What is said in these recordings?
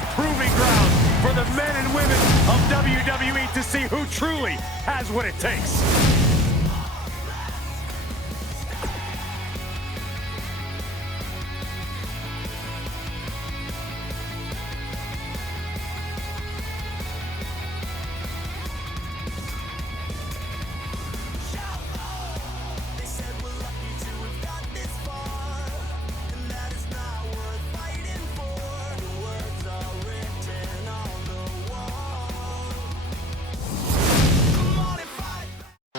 the proving ground for the men and women of WWE to see who truly has what it takes.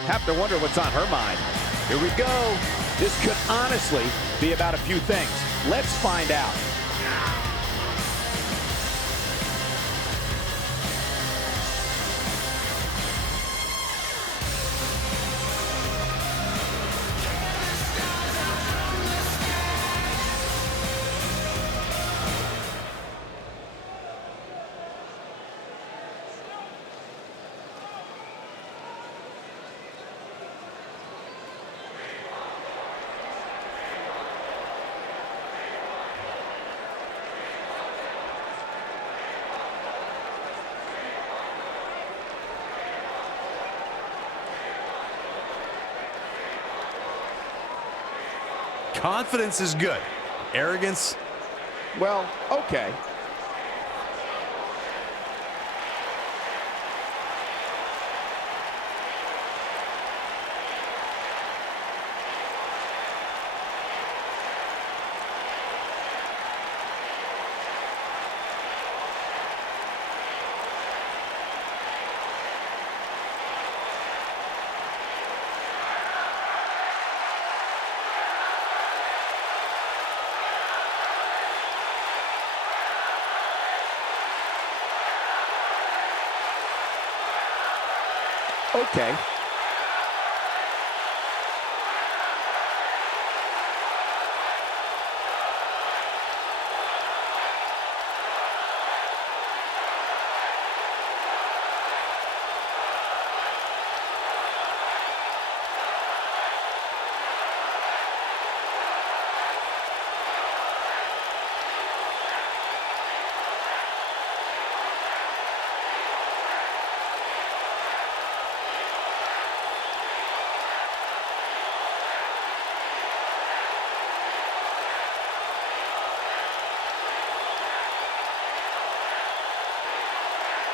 Have to wonder what's on her mind. Here we go. This could honestly be about a few things. Let's find out. Confidence is good. Arrogance, well, okay. Okay.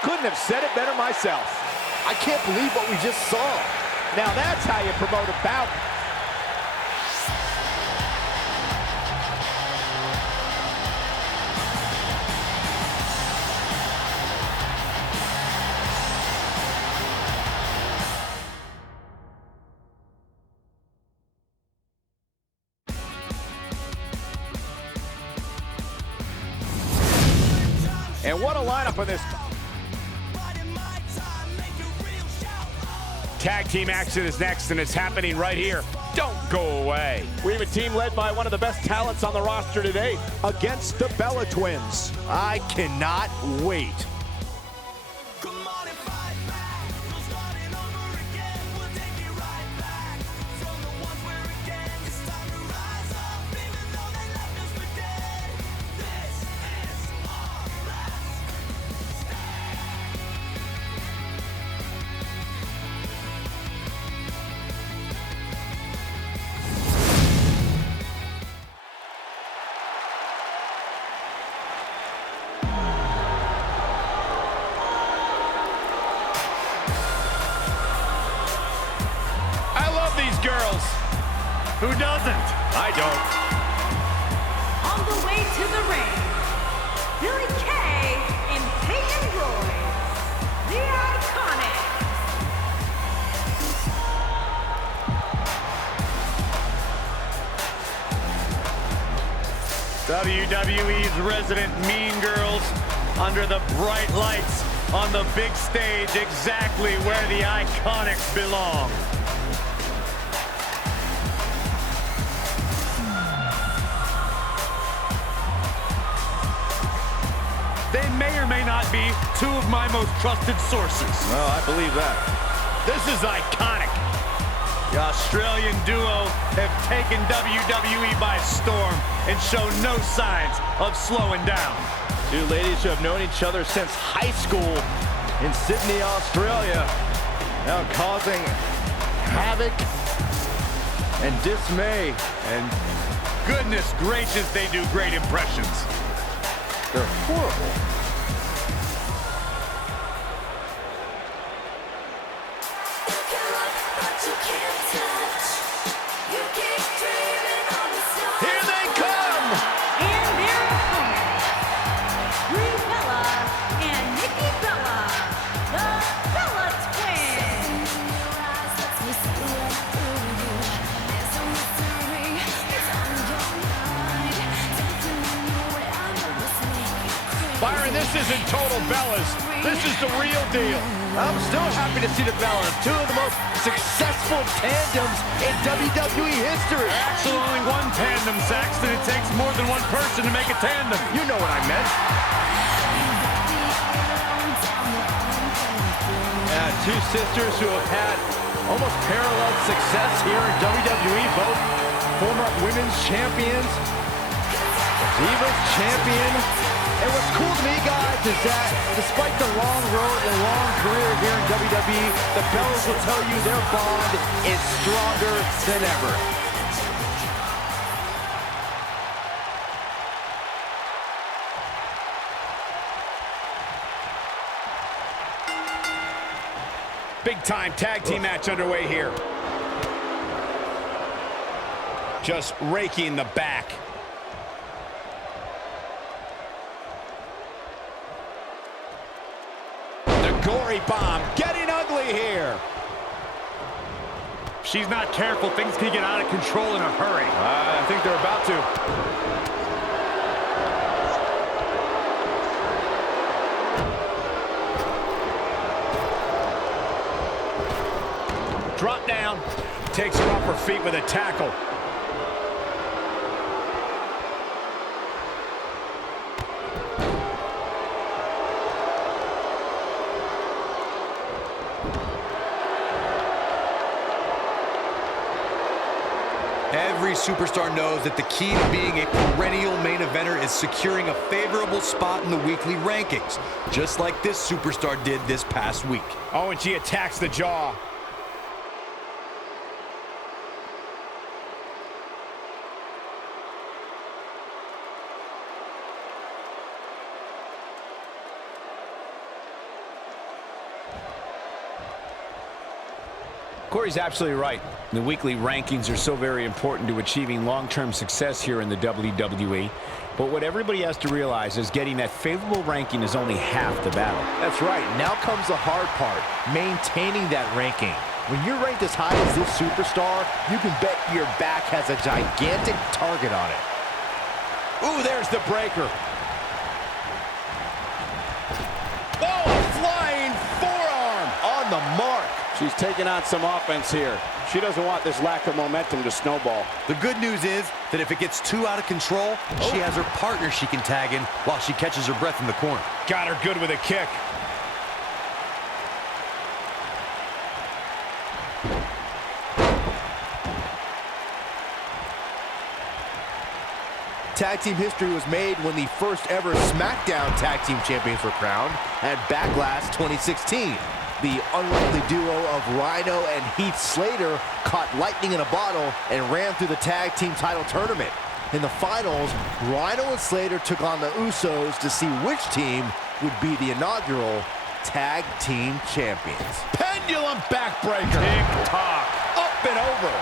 Couldn't have said it better myself. I can't believe what we just saw. Now that's how you promote a bout. And what a lineup on this. tag team action is next, and it's happening right here. Don't go away. We have a team led by one of the best talents on the roster today against the Bella Twins. I cannot wait. These girls. Who doesn't? I don't. On the way to the ring, Billy Kay and Peyton Royce, the Iconics. WWE's resident mean girls under the bright lights on the big stage, exactly where the Iconics belong. They may or may not be two of my most trusted sources. Well, I believe that. This is iconic. The Australian duo have taken WWE by storm and show no signs of slowing down. Two ladies who have known each other since high school in Sydney, Australia, now causing havoc and dismay. And goodness gracious, they do great impressions. They're horrible. Here they come! And their opponents, Brie Bella and Nikki Bella, the Bella Twins. Byron, this isn't total Bellas. This is the real deal. I'm still happy to see the Bellas, two of the most successful tandems in WWE history. Actually, only one tandem, Saxton. It takes more than one person to make a tandem. You know what I meant. Yeah, two sisters who have had almost parallel success here in WWE, both former women's champions, Divas champion. And what's cool to me, guys, is that despite the long road and long career here in WWE, the Bellas will tell you their bond is stronger than ever. Big-time tag team match underway here. Just raking the back. Gory bomb getting ugly here. If she's not careful, things can get out of control in a hurry. I think they're about to. Drop down. Takes her off her feet with a tackle. Every superstar knows that the key to being a perennial main eventer is securing a favorable spot in the weekly rankings, just like this superstar did this past week. Oh, and she attacks the jaw. Corey's absolutely right. The weekly rankings are so very important to achieving long-term success here in the WWE. But what everybody has to realize is getting that favorable ranking is only half the battle. That's right. Now comes the hard part, maintaining that ranking. When you're ranked as high as this superstar, you can bet your back has a gigantic target on it. Ooh, there's the breaker. Oh, a flying forearm On the mark. She's taking on some offense here. She doesn't want this lack of momentum to snowball. The good news is that if it gets too out of control, she has her partner she can tag in while she catches her breath in the corner. got her good with a kick. Tag team history was made when the first ever Smackdown tag team champions were crowned at Backlash 2016. The unlikely duo of Rhino and Heath Slater caught lightning in a bottle and ran through the tag team title tournament. In the finals, Rhino and Slater took on the Usos to see which team would be the inaugural tag team champions. Pendulum backbreaker. Tick-tock. Up and over.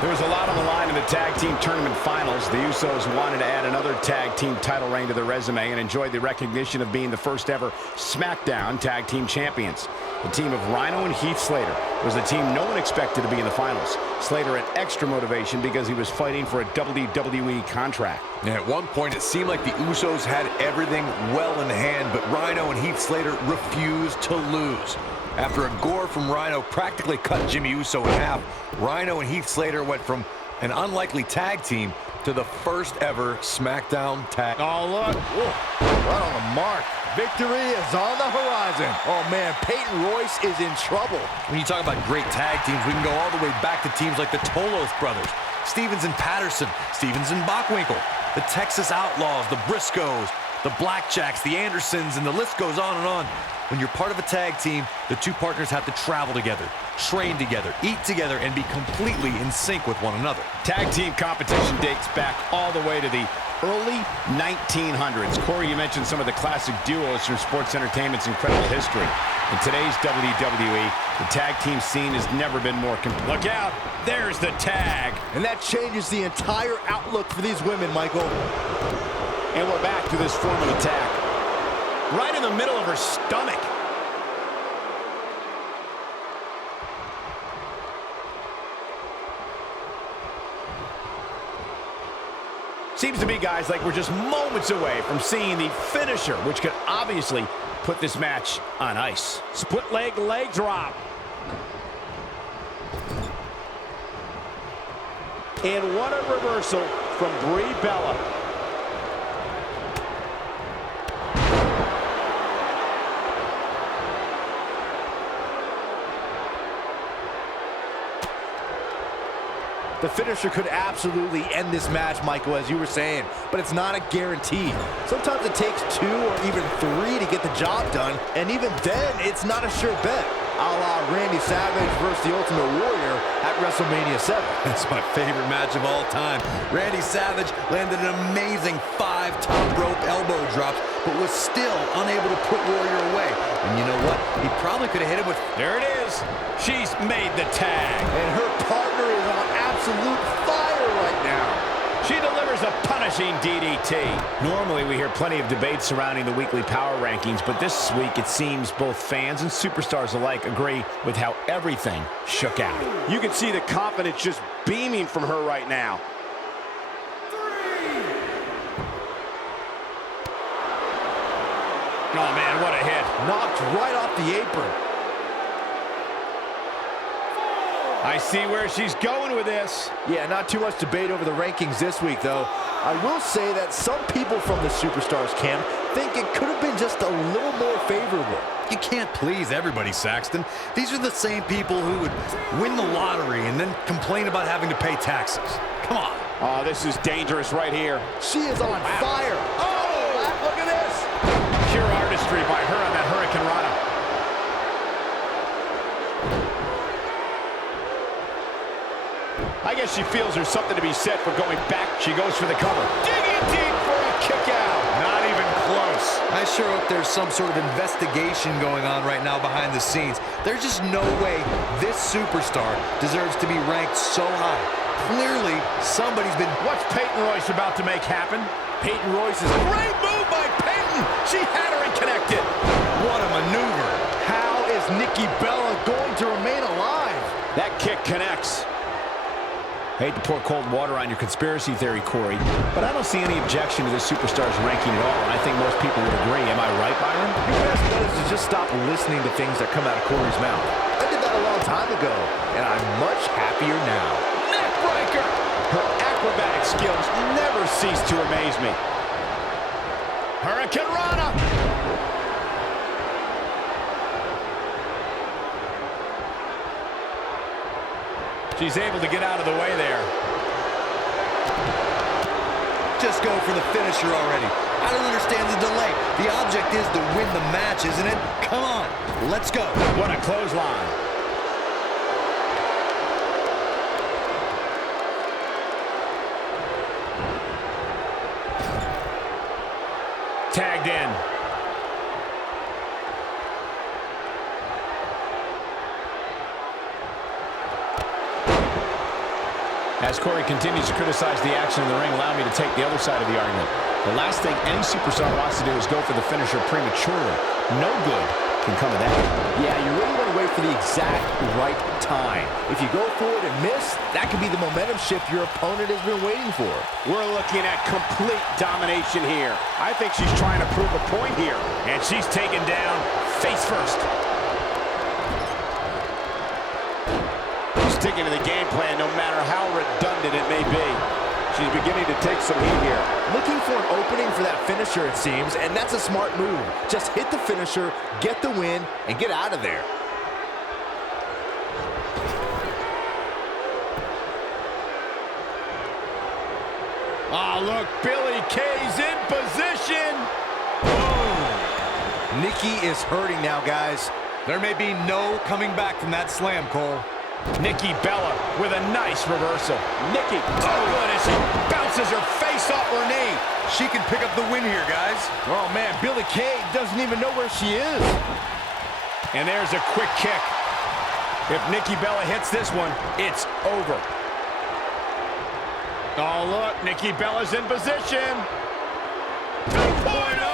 There was a lot on the line in the tag team tournament finals. The Usos wanted to add another tag team title reign to their resume and enjoyed the recognition of being the first ever Smackdown tag team champions. The team of Rhino and Heath Slater was the team no one expected to be in the finals. Slater had extra motivation because he was fighting for a WWE contract. And at one point, it seemed like the Usos had everything well in hand, but Rhino and Heath Slater refused to lose. After a gore from Rhino practically cut Jimmy Uso in half, Rhino and Heath Slater went from an unlikely tag team to the first ever Smackdown tag. Oh, look. Whoa, right on the mark. Victory is on the horizon. Oh, man, Peyton Royce is in trouble. When you talk about great tag teams, we can go all the way back to teams like the Tolos brothers, Stevens and Patterson, Stevens and Bockwinkel, the Texas Outlaws, the Briscoes, the Blackjacks, the Andersons, and the list goes on and on. When you're part of a tag team, the two partners have to travel together, train together, eat together, and be completely in sync with one another. Tag team competition dates back all the way to the early 1900s. Corey, you mentioned some of the classic duos from sports entertainment's incredible history. In today's WWE, the tag team scene has never been more complete. Look out, there's the tag. And that changes the entire outlook for these women, Michael. And we're back to this form of attack. Right in the middle of her stomach. Seems to be, guys, like we're just moments away from seeing the finisher, which could obviously put this match on ice. Split leg drop. And what a reversal from Brie Bella. The finisher could absolutely end this match, Michael, as you were saying, but it's not a guarantee. Sometimes it takes 2 or even 3 to get the job done, and even then, it's not a sure bet. A la Randy Savage versus the Ultimate Warrior at WrestleMania 7. That's my favorite match of all time. Randy Savage landed an amazing 5 top rope elbow drops, but was still unable to put Warrior away. And you know what? He probably could have hit him with... There it is. She's made the tag. And her partner is on absolute fire right now. She delivers a punishing DDT. Normally, we hear plenty of debate surrounding the weekly power rankings, but this week it seems both fans and superstars alike agree with how everything shook out. You can see the confidence just beaming from her right now. Oh, man, what a hit. Knocked right off the apron. I see where she's going with this. Yeah, not too much debate over the rankings this week, though. I will say that some people from the Superstars camp think it could have been just a little more favorable. You can't please everybody, Saxton. These are the same people who would win the lottery and then complain about having to pay taxes. Come on. Oh, this is dangerous right here. She is on fire. Oh, look at this. Pure artistry by her on that Hurricane Rana. I guess she feels there's something to be said for going back. She goes for the cover. Digging deep for a kick out. Not even close. I sure hope there's some sort of investigation going on right now behind the scenes. There's just no way this superstar deserves to be ranked so high. Clearly, somebody's been... What's Peyton Royce about to make happen? Peyton Royce is a Great move by Peyton. She had her and connected. What a maneuver. How is Nikki Bella going to remain alive? That kick connects. Hate to pour cold water on your conspiracy theory, Corey, but I don't see any objection to this superstar's ranking at all, and I think most people would agree. Am I right, Byron? Your best bet is to just stop listening to things that come out of Corey's mouth. I did that a long time ago, and I'm much happier now. Neckbreaker! Her acrobatic skills never cease to amaze me. Hurricane Rana! She's able to get out of the way there. Just go for the finisher already. I don't understand the delay. The object is to win the match, isn't it? Come on, let's go. What a clothesline. Tagged in. As Corey continues to criticize the action in the ring, allow me to take the other side of the argument. The last thing any superstar wants to do is go for the finisher prematurely. No good can come of that. Yeah, you really want to wait for the exact right time. If you go for it and miss, that could be the momentum shift your opponent has been waiting for. We're looking at complete domination here. I think she's trying to prove a point here. And she's taken down face first. Sticking to the game plan no matter how redundant it may be. She's beginning to take some heat here. Looking for an opening for that finisher, it seems, and that's a smart move. Just hit the finisher, get the win, and get out of there. Oh, look, Billy Kay's in position. Nikki is hurting now, guys. There may be no coming back from that slam, Cole. Nikki Bella with a nice reversal. Nikki, oh, good, as she bounces her face off her knee. She can pick up the win here, guys. Oh, man, Billie Kay doesn't even know where she is. And there's a quick kick. If Nikki Bella hits this one, it's over. Oh, look, Nikki Bella's in position. 2.0!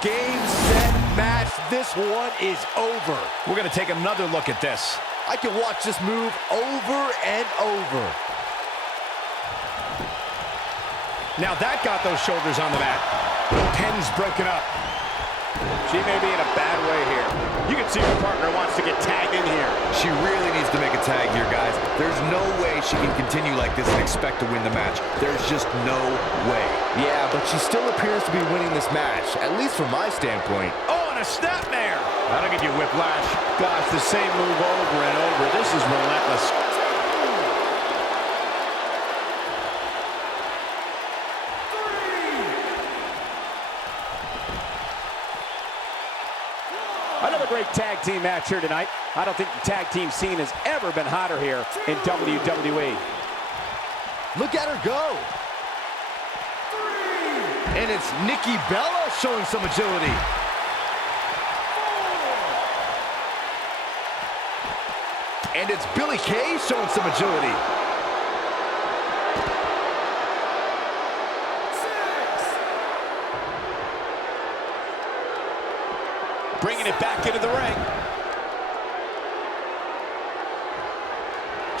Game, set, match. This one is over. We're going to take another look at this. I can watch this move over and over. Now that got those shoulders on the mat. Pin's broken up. She may be in a bad way here. You can see her partner wants to get tagged in here. She really needs to make a tag here, guys. There's no way she can continue like this and expect to win the match. There's just no way. Yeah, but she still appears to be winning this match, at least from my standpoint. Oh, and a snapmare. That'll get you whiplash. Gosh, the same move over and over. This is relentless. Another great tag team match here tonight. I don't think the tag team scene has ever been hotter here in WWE. Look at her go. And it's Nikki Bella showing some agility. And it's Billie Kay showing some agility. Bringing it back into the ring.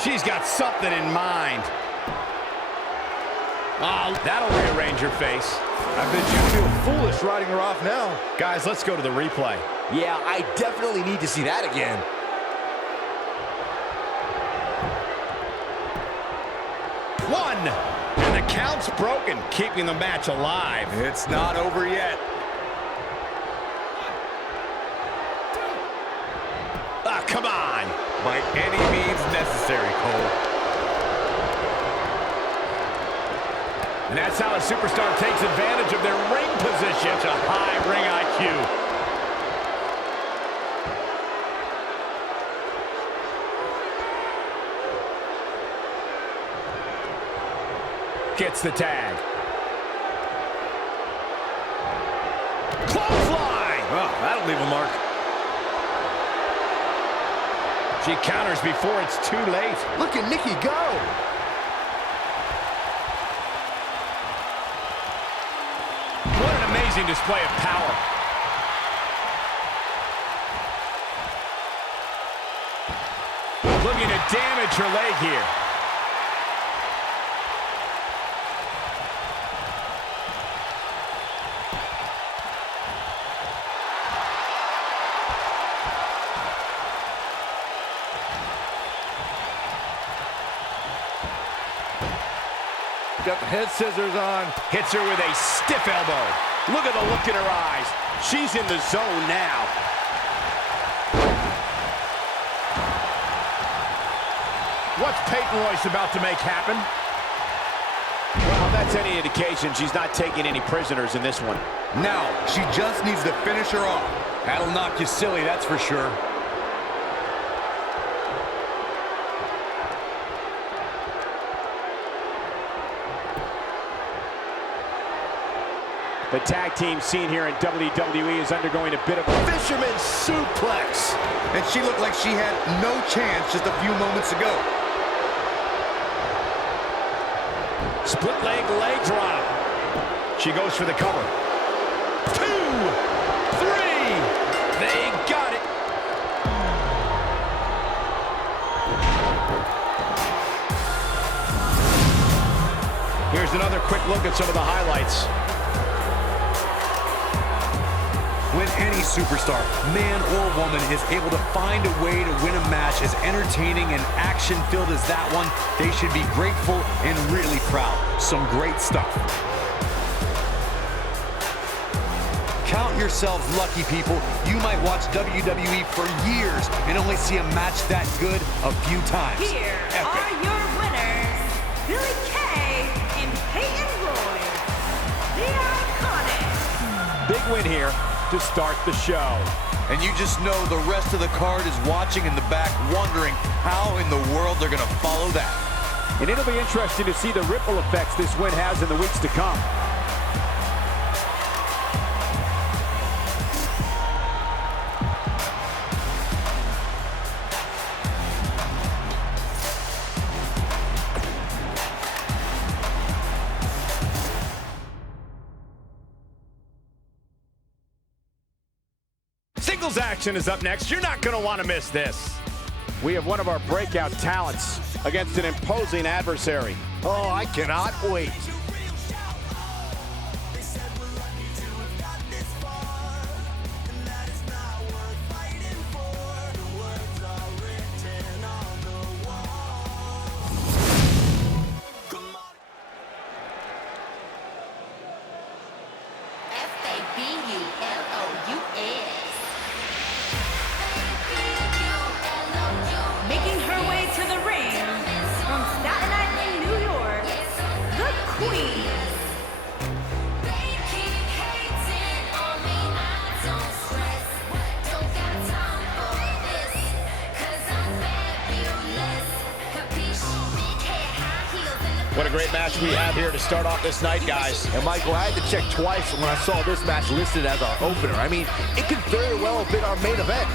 She's got something in mind. Oh, that'll rearrange her face. I bet you feel foolish riding her off now. Guys, let's go to the replay. Yeah, I definitely need to see that again. One, and the count's broken, keeping the match alive. It's not over yet. Ah, come on. By any means necessary, Cole. And that's how a superstar takes advantage of their ring position. Such a high ring IQ. Gets the tag. Clothesline! Oh, that'll leave a mark. She counters before it's too late. Look at Nikki go. What an amazing display of power. Looking to damage her leg here. Got the head scissors on. Hits her with a stiff elbow. Look at the look in her eyes. She's in the zone now. What's Peyton Royce about to make happen? Well, that's any indication she's not taking any prisoners in this one. Now, she just needs to finish her off. That'll knock you silly, that's for sure. The tag team scene here in WWE is undergoing a bit of a Fisherman suplex. And she looked like she had no chance just a few moments ago. Split leg drop. She goes for the cover. 2, 3. They got it. Here's another quick look at some of the highlights. When any superstar, man or woman, is able to find a way to win a match as entertaining and action-filled as that one, they should be grateful and really proud. Some great stuff. Count yourselves lucky, people. You might watch WWE for years and only see a match that good a few times. Here are your winners, Billie Kay and Peyton Royce, the Iconics. big win here to start the show. And you just know the rest of the card is watching in the back, wondering how in the world they're going to follow that. And it'll be interesting to see the ripple effects this win has in the weeks to come. Singles action is up next. You're not going to want to miss this. We have one of our breakout talents against an imposing adversary. Oh, I cannot wait. Making her way to the ring from Staten Island, New York, the Queen. What a great match we have here to start off this night, guys. And Michael, I had to check twice when I saw this match listed as our opener. I mean, it could very well have been our main event.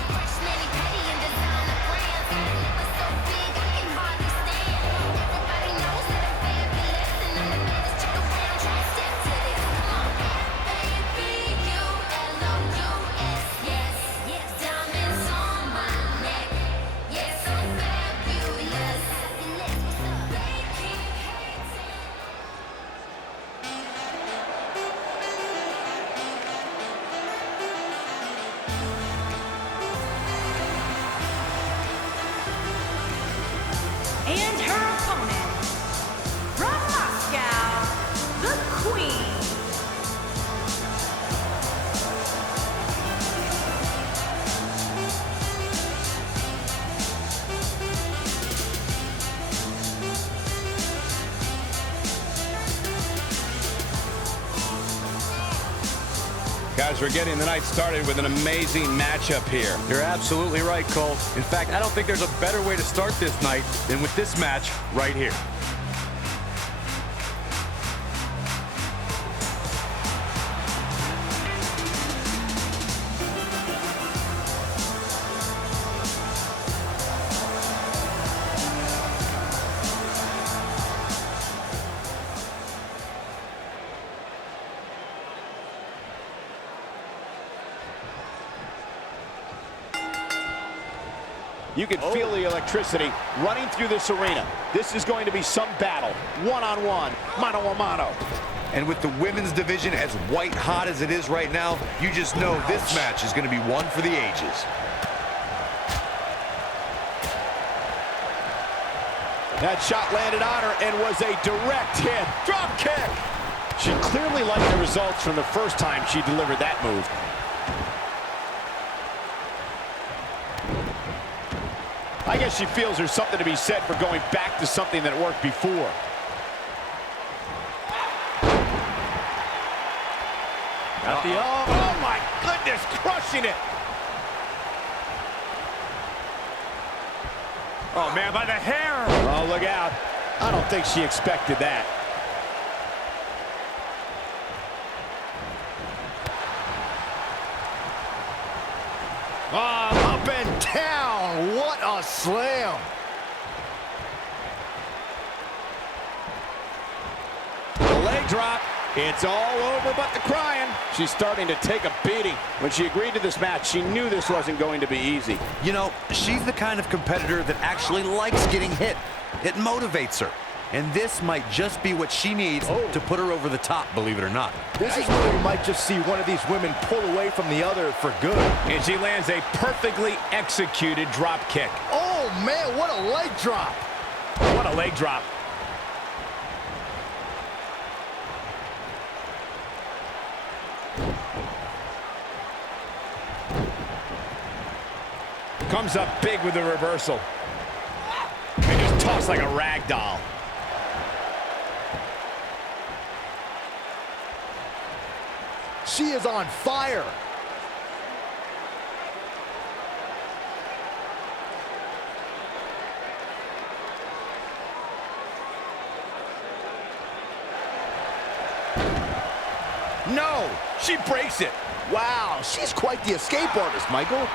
And her opponent, from Moscow, the Queen. Guys, we're getting the night started with an amazing matchup here. You're absolutely right, Cole. In fact, I don't think there's a better way to start this night than with this match right here. You can feel the electricity running through this arena. This is going to be some battle, one-on-one, mano-a-mano. And with the women's division as white hot as it is right now, you just know this match is going to be one for the ages. That shot landed on her and was a direct hit. Drop kick! She clearly liked the results from the first time she delivered that move. I guess she feels there's something to be said for going back to something that worked before. Oh my goodness, crushing it. Oh, man, by the hair. Oh, look out. I don't think she expected that. Up and down. What a slam. The leg drop. It's all over but the crying. She's starting to take a beating. When she agreed to this match, she knew this wasn't going to be easy. You know, she's the kind of competitor that actually likes getting hit. It motivates her. And this might just be what she needs to put her over the top, believe it or not. This is where we might just see one of these women pull away from the other for good. And she lands a perfectly executed drop kick. Oh, man, what a leg drop. What a leg drop. Comes up big with the reversal. And just tossed like a rag doll. She is on fire. No, she breaks it. Wow, she's quite the escape artist, Michael.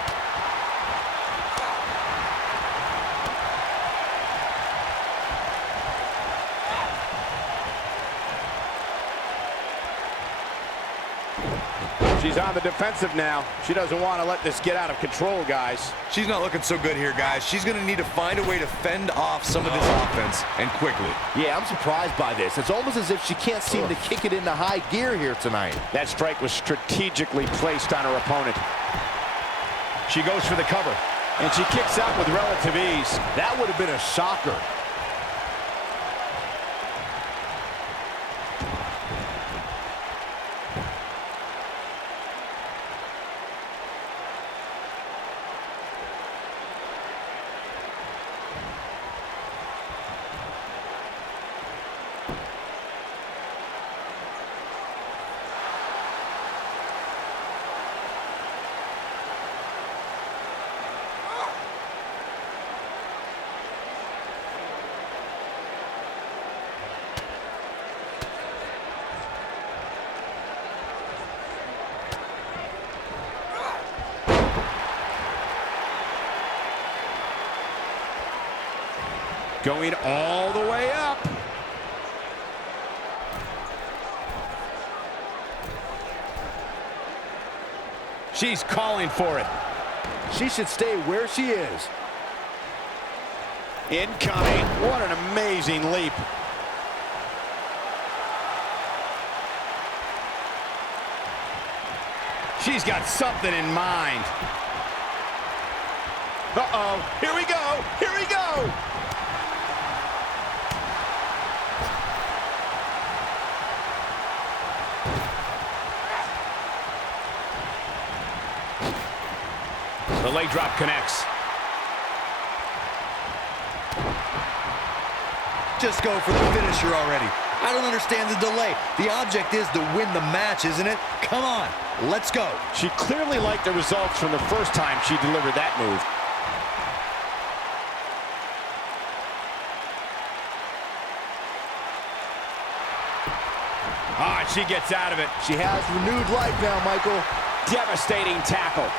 She's on the defensive now. She doesn't want to let this get out of control, guys. She's not looking so good here, guys. She's going to need to find a way to fend off some of this offense, and quickly. Yeah, I'm surprised by this. It's almost as if she can't seem to kick it into high gear here tonight. That strike was strategically placed on her opponent. She goes for the cover. And she kicks out with relative ease. That would have been a shocker. Going all the way up. She's calling for it. She should stay where she is. Incoming. What an amazing leap. She's got something in mind. Uh-oh. Here we go. Here we go. The leg drop connects. Just go for the finisher already. I don't understand the delay. The object is to win the match, isn't it? Come on, let's go. She clearly liked the results from the first time she delivered that move. Ah, she gets out of it. She has renewed life now, Michael. Devastating tackle.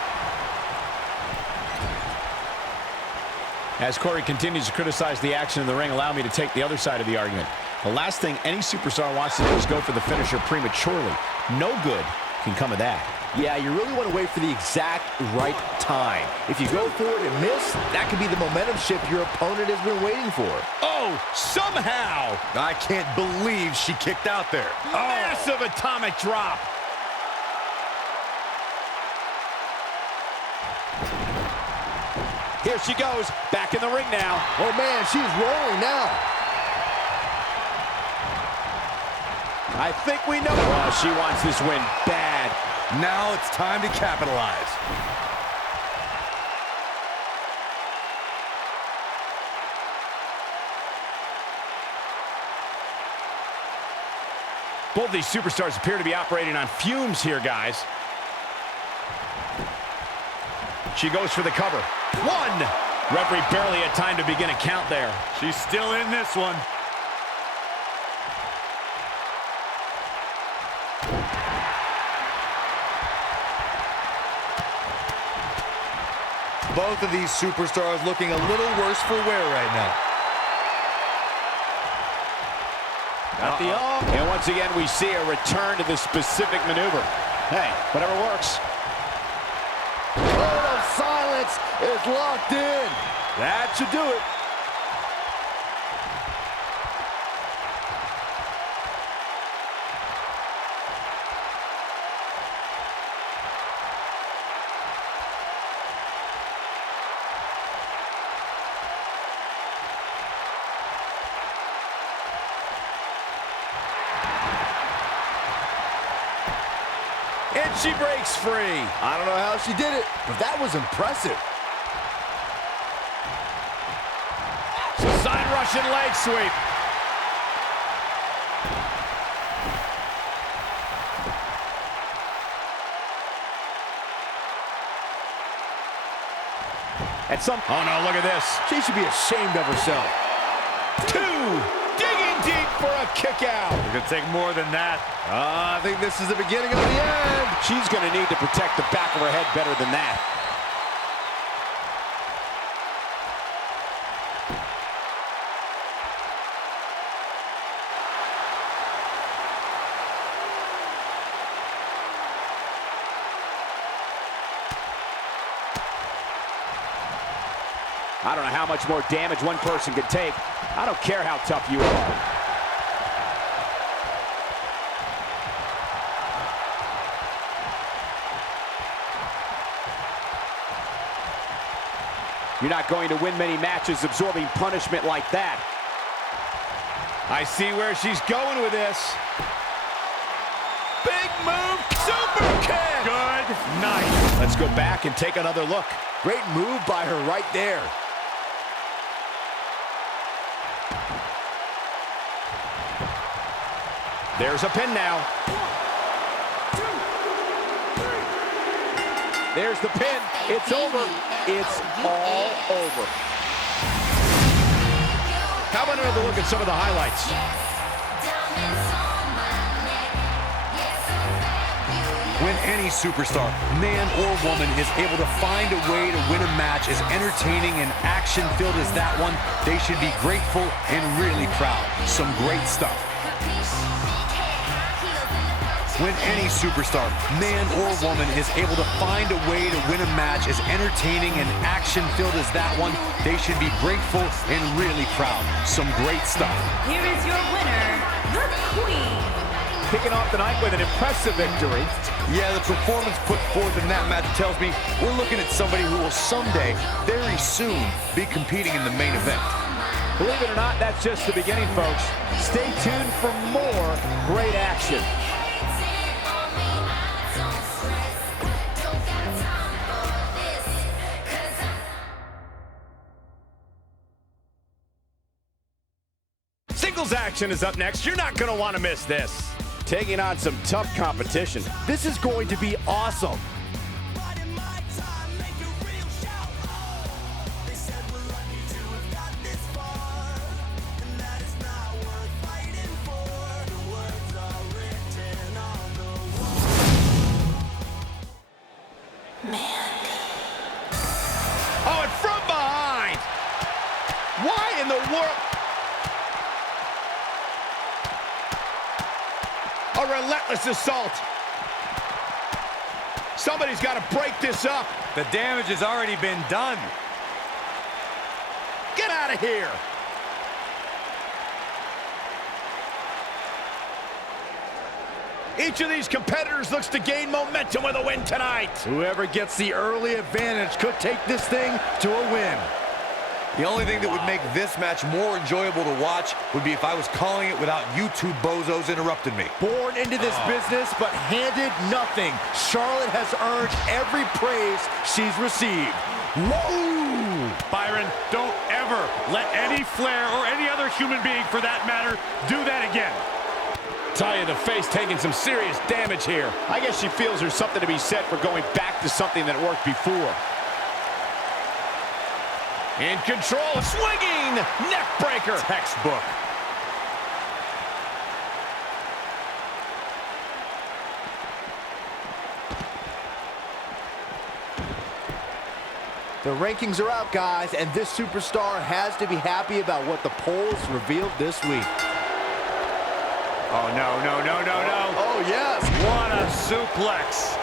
As Corey continues to criticize the action in the ring, allow me to take the other side of the argument. The last thing any superstar wants to do is go for the finisher prematurely. No good can come of that. Yeah, you really want to wait for the exact right time. If you go for it and miss, that could be the momentum shift your opponent has been waiting for. Oh, somehow! I can't believe she kicked out there. Massive atomic drop. Here she goes, back in the ring now. Oh man, she's rolling now. I think we know. Oh, she wants this win bad. Now it's time to capitalize. Both these superstars appear to be operating on fumes here, guys. She goes for the cover. One! Referee barely had time to begin a count there. She's still in this one. Both of these superstars looking a little worse for wear right now. Got the arm. And once again, we see a return to the specific maneuver. Hey, whatever works. Code of silence is locked in. That should do it. And she breaks free. I don't know how she did it, but that was impressive. Side Russian leg sweep. At some... Oh, no, look at this. She should be ashamed of herself. 2, digging deep for a kick out. It could take more than that. I think this is the beginning of the end. She's going to need to protect the back of her head better than that. I don't know how much more damage one person can take. I don't care how tough you are. You're not going to win many matches absorbing punishment like that. I see where she's going with this. Big move, super kick. Good night. Let's go back and take another look. Great move by her right there. There's a pin now. There's the pin. It's over. It's all over. How about another look at some of the highlights? When any superstar, man or woman, is able to find a way to win a match as entertaining and action-filled as that one, they should be grateful and really proud. Some great stuff. When any superstar, man or woman, is able to find a way to win a match as entertaining and action-filled as that one, they should be grateful and really proud. Some great stuff. Here is your winner, the Queen. Kicking off the night with an impressive victory. Yeah, the performance put forth in that match tells me we're looking at somebody who will someday, very soon, be competing in the main event. Believe it or not, that's just the beginning, folks. Stay tuned for more great action. Singles action is up next. You're not going to want to miss this. Taking on some tough competition. This is going to be awesome. Oh, and from behind. Why in the world? A relentless assault. Somebody's got to break this up. The damage has already been done. Get out of here. Each of these competitors looks to gain momentum with a win tonight. Whoever gets the early advantage could take this thing to a win. The only thing that would make this match more enjoyable to watch would be if I was calling it without you two bozos interrupting me. Born into this business, but handed nothing. Charlotte has earned every praise she's received. Whoa! Byron, don't ever let any Flair or any other human being, for that matter, do that again. Talia, the face taking some serious damage here. I guess she feels there's something to be said for going back to something that worked before. In control, swinging, neck breaker. Textbook. The rankings are out, guys, and this superstar has to be happy about what the polls revealed this week. Oh, no, no, no, no, no. Oh, yes. What a suplex.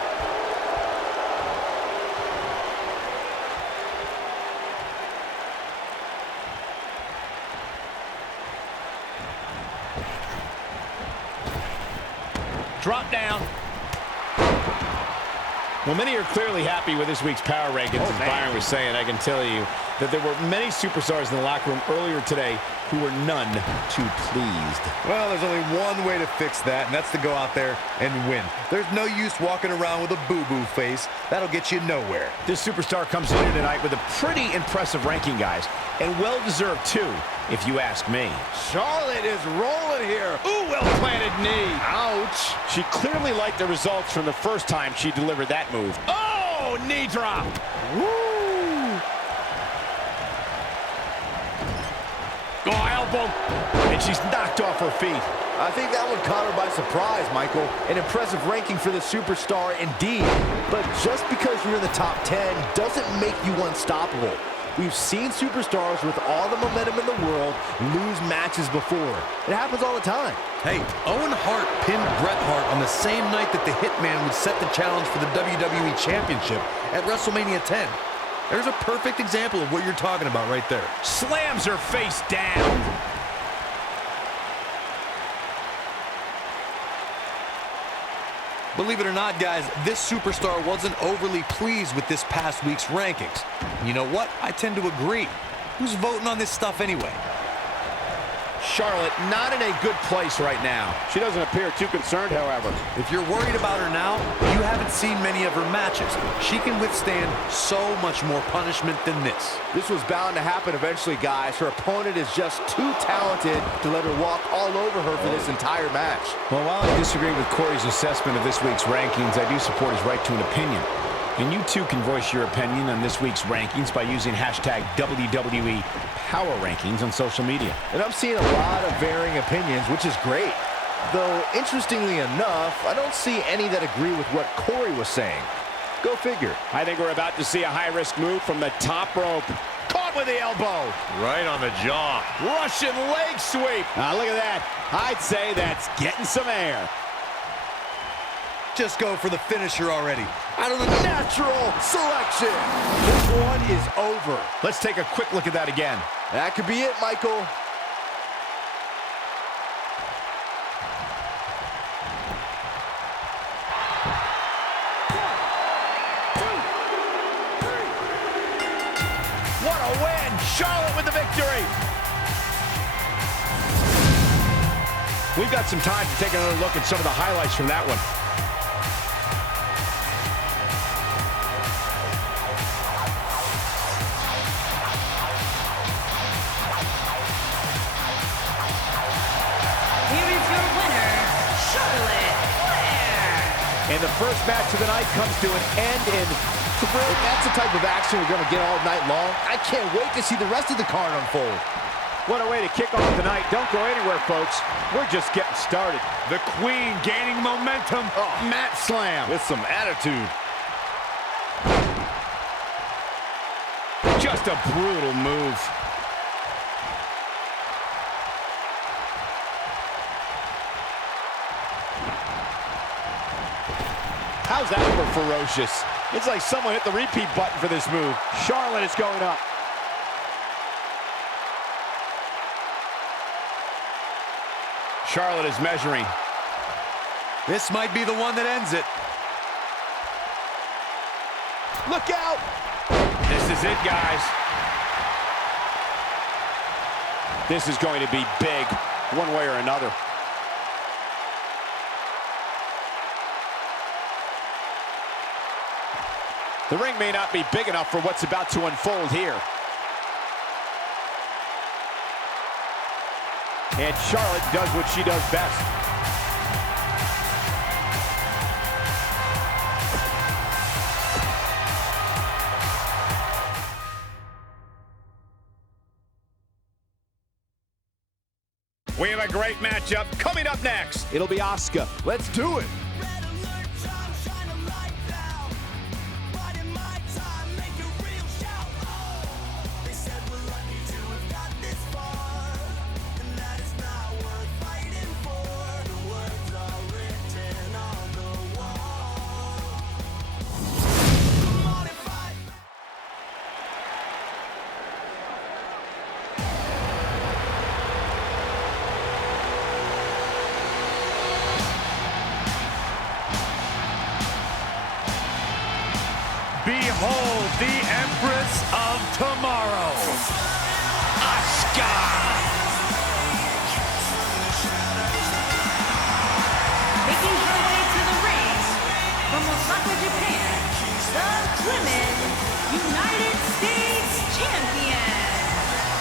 Drop down. Well, many are clearly happy with this week's power rankings. As Byron was saying, I can tell you that there were many superstars in the locker room earlier today who were none too pleased. Well, there's only one way to fix that, and that's to go out there and win. There's no use walking around with a boo-boo face. That'll get you nowhere. This superstar comes in tonight with a pretty impressive ranking, guys, and well-deserved, too, if you ask me. Charlotte is rolling here. Ooh, well-planted knee. Ouch. She clearly liked the results from the first time she delivered that move. Oh, knee drop. Woo! Oh, elbow. And she's knocked off her feet. I think that one caught her by surprise, Michael. An impressive ranking for the superstar indeed. But just because you're in the top 10 doesn't make you unstoppable. We've seen superstars with all the momentum in the world lose matches before. It happens all the time. Hey, Owen Hart pinned Bret Hart on the same night that the Hitman would set the challenge for the WWE Championship at WrestleMania 10. There's a perfect example of what you're talking about right there. Slams her face down. Believe it or not, guys, this superstar wasn't overly pleased with this past week's rankings. You know what? I tend to agree. Who's voting on this stuff anyway? Charlotte not in a good place right now. She doesn't appear too concerned, however. If you're worried about her now, you haven't seen many of her matches. She can withstand so much more punishment than this. This was bound to happen eventually, guys. Her opponent is just too talented to let her walk all over her for this entire match. Well, while I disagree with Corey's assessment of this week's rankings, I do support his right to an opinion. And you too can voice your opinion on this week's rankings by using hashtag WWE Power Rankings on social media. And I'm seeing a lot of varying opinions, which is great. Though, interestingly enough, I don't see any that agree with what Corey was saying. Go figure. I think we're about to see a high-risk move from the top rope. Caught with the elbow. Right on the jaw. Russian leg sweep. Now, look at that. I'd say that's getting some air. Just go for the finisher already. Out of the natural selection. This one is over. Let's take a quick look at that again. That could be it, Michael. What a win! Charlotte with the victory! We've got some time to take another look at some of the highlights from that one. Here is your winner, Charlotte Flair. And the first match of the night comes to an end in thrill. If that's the type of action we're going to get all night long, I can't wait to see the rest of the card unfold. What a way to kick off the night. Don't go anywhere, folks. We're just getting started. The Queen gaining momentum. Mat slam. With some attitude. Just a brutal move. How's that for ferocious? It's like someone hit the repeat button for this move. Charlotte is going up. Charlotte is measuring. This might be the one that ends it. Look out! This is it, guys. This is going to be big, one way or another. The ring may not be big enough for what's about to unfold here. And Charlotte does what she does best. We have a great matchup coming up next. It'll be Asuka. Let's do it. Behold the Empress of Tomorrow, Asuka! Making her way to the ring from Osaka, Japan, the Women's United States Champion,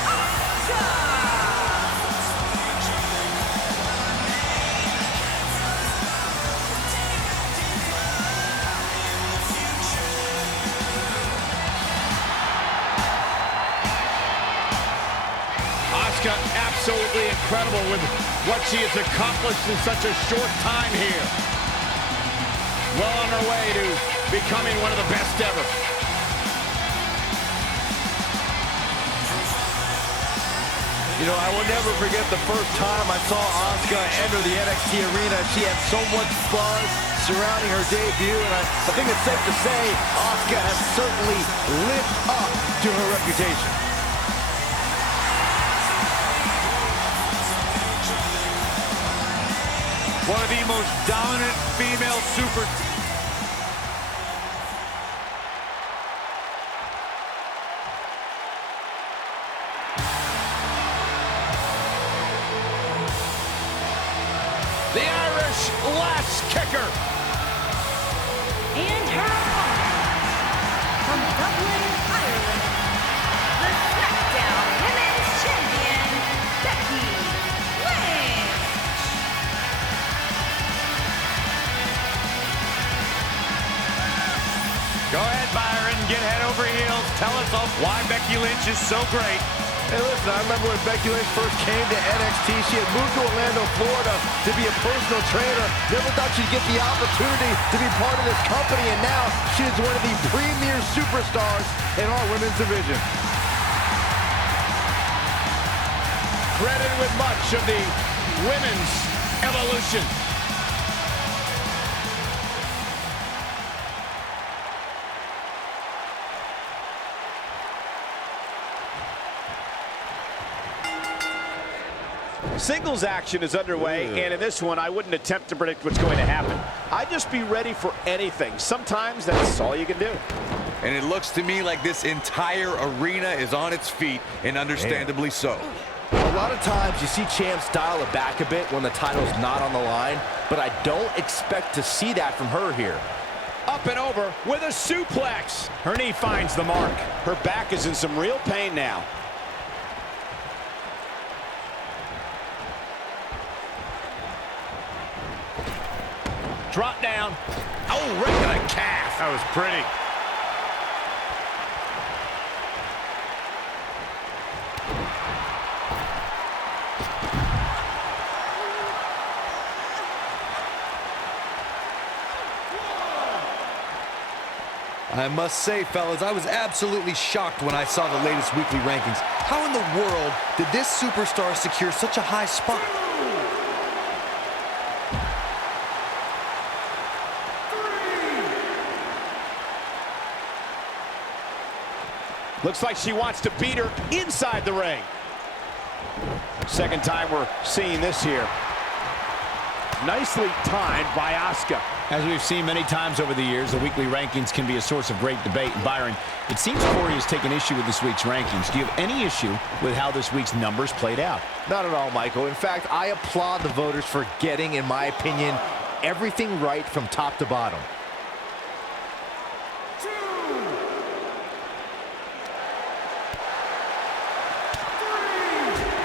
Asuka! Asuka absolutely incredible with what she has accomplished in such a short time here. Well on her way to becoming one of the best ever. You know, I will never forget the first time I saw Asuka enter the NXT arena. She had so much buzz surrounding her debut, and I think it's safe to say Asuka has certainly lived up to her reputation. One of the most dominant female super... The Irish lash kicker. And her opponent, from Dublin, Ireland, the Smackdown Women's Champion, Becky Lynch. Go ahead, Byron. Get head over heels. Tell us why Becky Lynch is so great. Hey, listen, I remember when Becky Lynch first came to NXT, she had moved to Orlando, Florida to be a personal trainer. Never thought she'd get the opportunity to be part of this company, and now she is one of the premier superstars in our women's division. Credited with much of the women's evolution. Singles action is underway, and in this one, I wouldn't attempt to predict what's going to happen. I'd just be ready for anything. Sometimes that's all you can do. And it looks to me like this entire arena is on its feet, and understandably so. A lot of times you see champs dial it back a bit when the title's not on the line, but I don't expect to see that from her here. Up and over with a suplex. Her knee finds the mark. Her back is in some real pain now. Drop down. Oh, right to the calf. That was pretty. I must say, fellas, I was absolutely shocked when I saw the latest weekly rankings. How in the world did this superstar secure such a high spot? Looks like she wants to beat her inside the ring. Second time we're seeing this here. Nicely timed by Asuka. As we've seen many times over the years, the weekly rankings can be a source of great debate. And Byron, it seems Corey has taken issue with this week's rankings. Do you have any issue with how this week's numbers played out? Not at all, Michael. In fact, I applaud the voters for getting, in my opinion, everything right from top to bottom.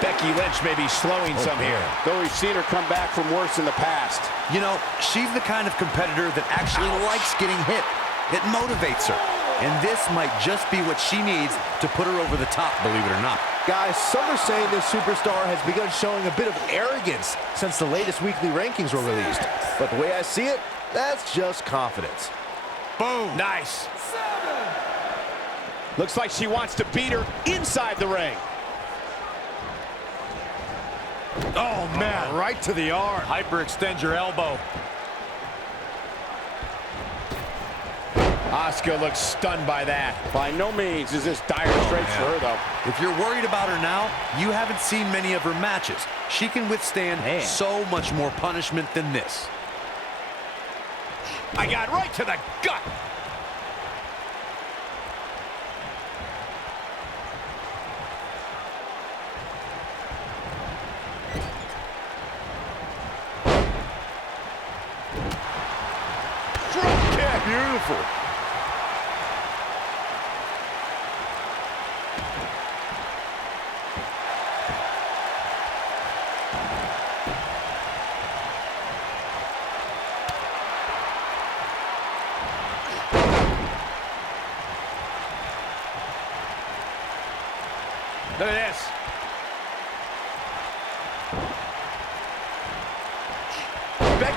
Becky Lynch may be slowing some here, though we've seen her come back from worse in the past. You know, she's the kind of competitor that actually likes getting hit. It motivates her. And this might just be what she needs to put her over the top, believe it or not. Guys, some are saying this superstar has begun showing a bit of arrogance since the latest weekly rankings were released. But the way I see it, that's just confidence. Boom. Nice. Looks like she wants to beat her inside the ring. Oh, man, right to the arm. Hyperextend your elbow. Asuka looks stunned by that. By no means is this dire straits for her, though. If you're worried about her now, you haven't seen many of her matches. She can withstand so much more punishment than this. I got right to the gut. Drop kick. Beautiful. Look at this.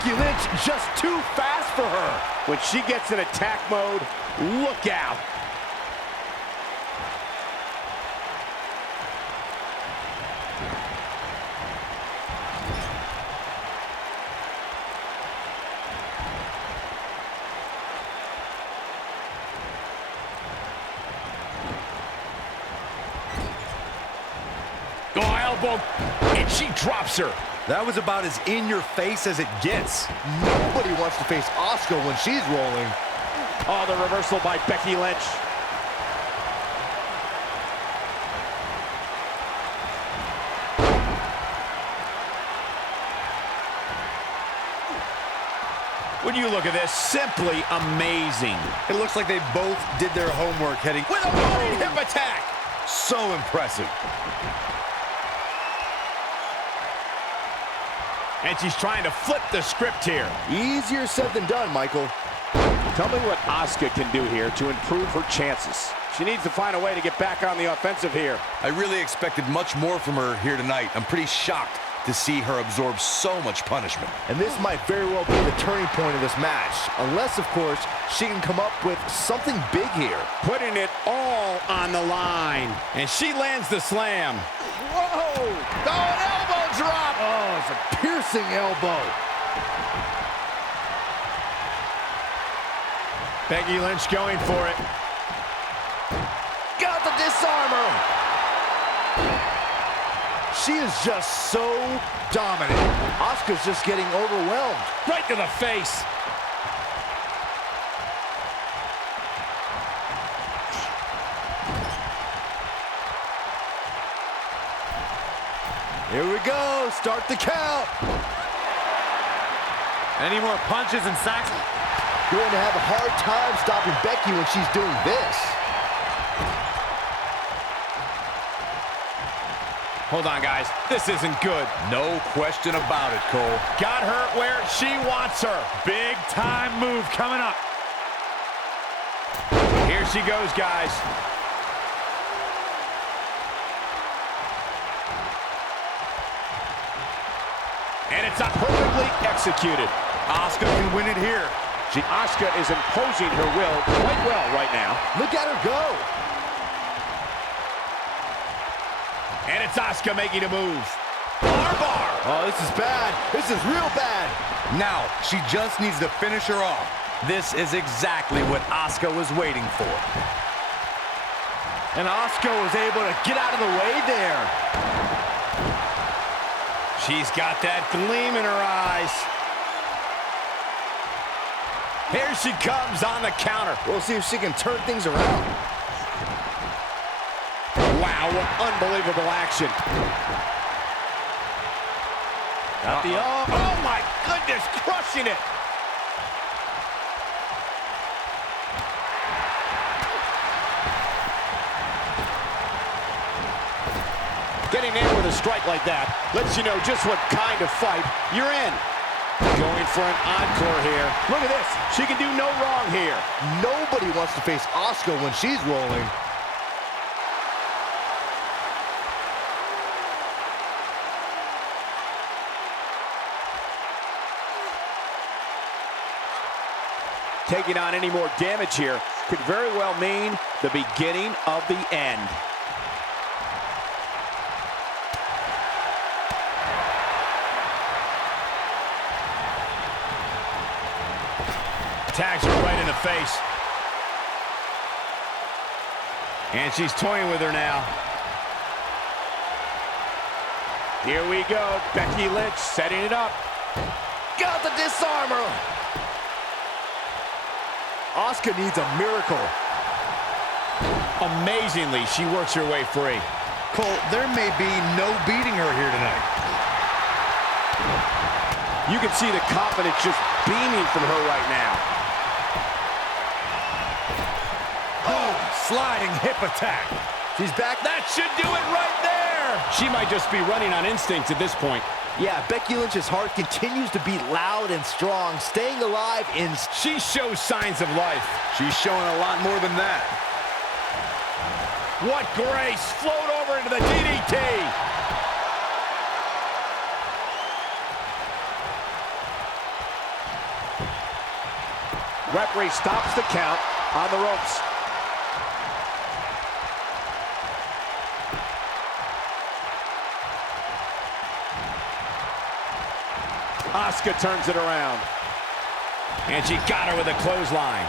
Becky Lynch just too fast for her. When she gets in attack mode, look out. And she drops her. That was about as in-your-face as it gets. Nobody wants to face Asuka when she's rolling. Oh, the reversal by Becky Lynch. When you look at this, simply amazing. It looks like they both did their homework heading With a running hip attack. So impressive. And she's trying to flip the script here. Easier said than done, Michael. Tell me what Asuka can do here to improve her chances. She needs to find a way to get back on the offensive here. I really expected much more from her here tonight. I'm pretty shocked to see her absorb so much punishment. And this might very well be the turning point of this match. Unless, of course, she can come up with something big here. Putting it all on the line. And she lands the slam. Whoa! Oh, an elbow drop! Oh, it's a piercing elbow. Becky Lynch going for it. Got the disarmer! She is just so dominant. Asuka's just getting overwhelmed. Right to the face. Here we go. Start the count. Any more punches and sacks? You're going to have a hard time stopping Becky when she's doing this. Hold on, guys. This isn't good. No question about it, Cole. Got her where she wants her. Big time move coming up. Here she goes, guys. And it's perfectly executed. Asuka can win it here. Asuka is imposing her will quite well right now. Look at her go. And it's Asuka making a move. Bar. Oh, this is bad. This is real bad. Now, she just needs to finish her off. This is exactly what Asuka was waiting for. And Asuka was able to get out of the way there. She's got that gleam in her eyes. Here she comes on the counter. We'll see if she can turn things around. Wow, what unbelievable action. Got the oh my goodness, crushing it. Getting in with a strike like that lets you know just what kind of fight you're in. Going for an encore here. Look at this. She can do no wrong here. Nobody wants to face Asuka when she's rolling. Taking on any more damage here could very well mean the beginning of the end. Tags her right in the face. And she's toying with her now. Here we go. Becky Lynch setting it up. Got the disarmer. Asuka needs a miracle. Amazingly, she works her way free. Cole, there may be no beating her here tonight. You can see the confidence just beaming from her right now. Oh, sliding hip attack. She's back. That should do it right there. She might just be running on instinct at this point. Yeah, Becky Lynch's heart continues to beat loud and strong, staying alive in... She shows signs of life. She's showing a lot more than that. What grace! Float over into the DDT. Referee stops the count on the ropes. Asuka turns it around. And she got her with a clothesline.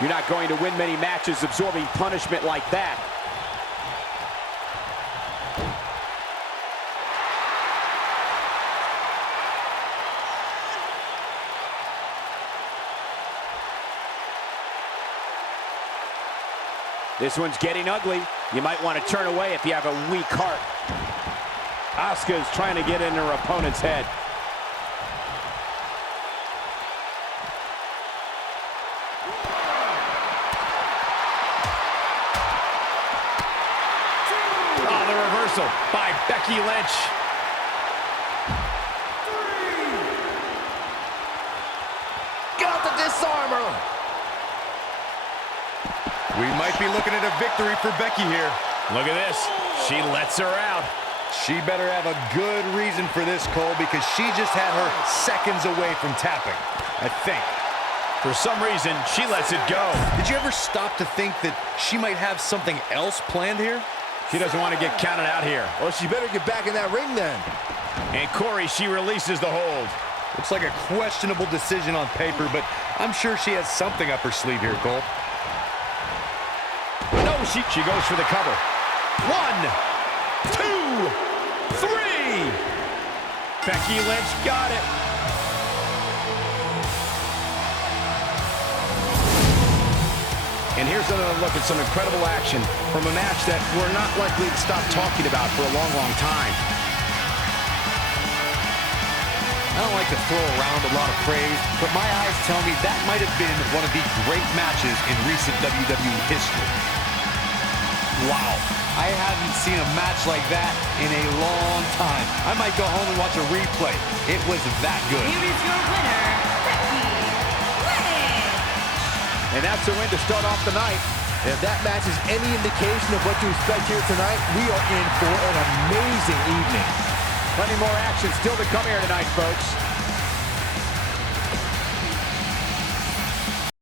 You're not going to win many matches absorbing punishment like that. This one's getting ugly. You might want to turn away if you have a weak heart. Asuka is trying to get in her opponent's head. Oh, the reversal by Becky Lynch. Got the disarmer. We might be looking at a victory for Becky here. Look at this. She lets her out. She better have a good reason for this, Cole, because she just had her seconds away from tapping, I think. For some reason, she lets it go. Did you ever stop to think that she might have something else planned here? She doesn't want to get counted out here. Well, she better get back in that ring then. And Corey, she releases the hold. Looks like a questionable decision on paper, but I'm sure she has something up her sleeve here, Cole. No, she goes for the cover. 1, 2, 3. Becky Lynch got it. And here's another look at some incredible action from a match that we're not likely to stop talking about for a long, long time. I don't like to throw around a lot of praise, but my eyes tell me that might have been one of the great matches in recent WWE history. Wow, I haven't seen a match like that in a long time. I might go home and watch a replay. It was that good. Here is your winner, Becky Lynch. And that's the win to start off the night. If that match is any indication of what to expect here tonight, we are in for an amazing evening. Plenty more action still to come here tonight, folks.